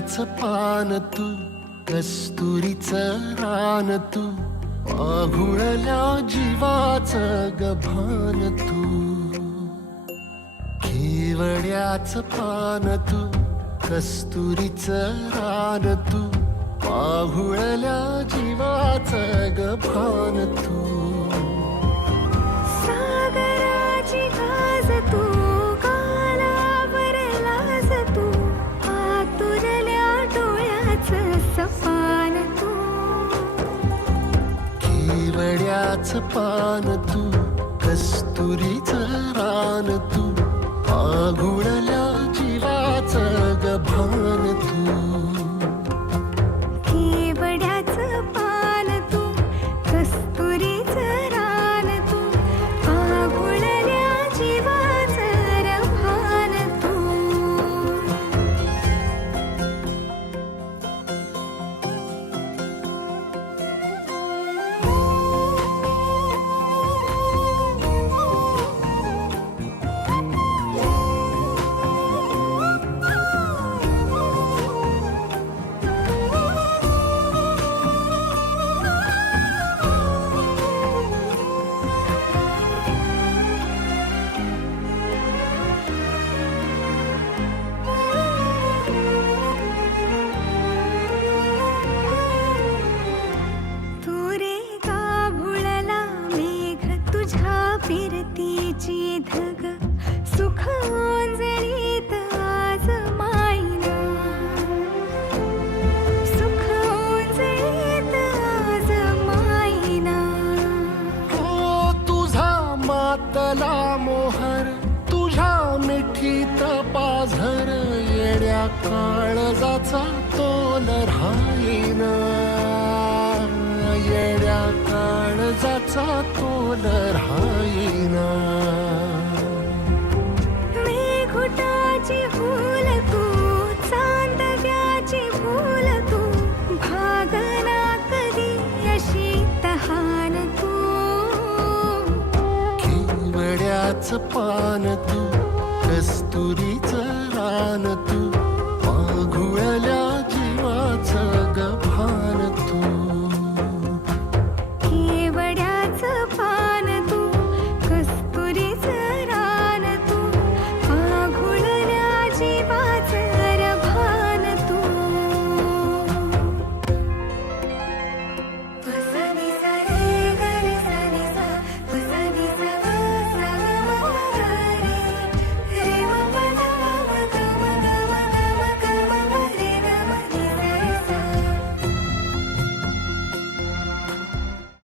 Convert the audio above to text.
केवड्याचं पान तू, कस्तुरीचं रान तू, आघुळल्या जीवाचं गभान तू. केवड्याचं पान तू, कस्तुरीचं रान तू, आघुळल्या जीवाचं गभान तू. सागराची गाज तू, कालावर लाज तू, आतुरल्या डोळ्याचं सपान तू. केवड्याचं पान तू, कस्तुरीचं रान तू, आघुळल्या जीवाचं गभान तू. केवड्याचं पान तू, कस्तुरीचं रान तू, आघुळल्या जीवाचं रभान तू. फिरतीची धग सुख ओंजळीत आज मायना, सुख ओंजळीत आज मायना. हो तुझा मातला मोहर, तुझ्या मिठीत पाझर, येड्या काळजाचा तोल राहीना, येड्या काळजाचा तोल राहीना. मेघुटाची फूल तू, चांदव्याची फूल तू, भागना कधी अशी तहान तू. केवड्याचं पान तू, कस्तुरीचं रान तू,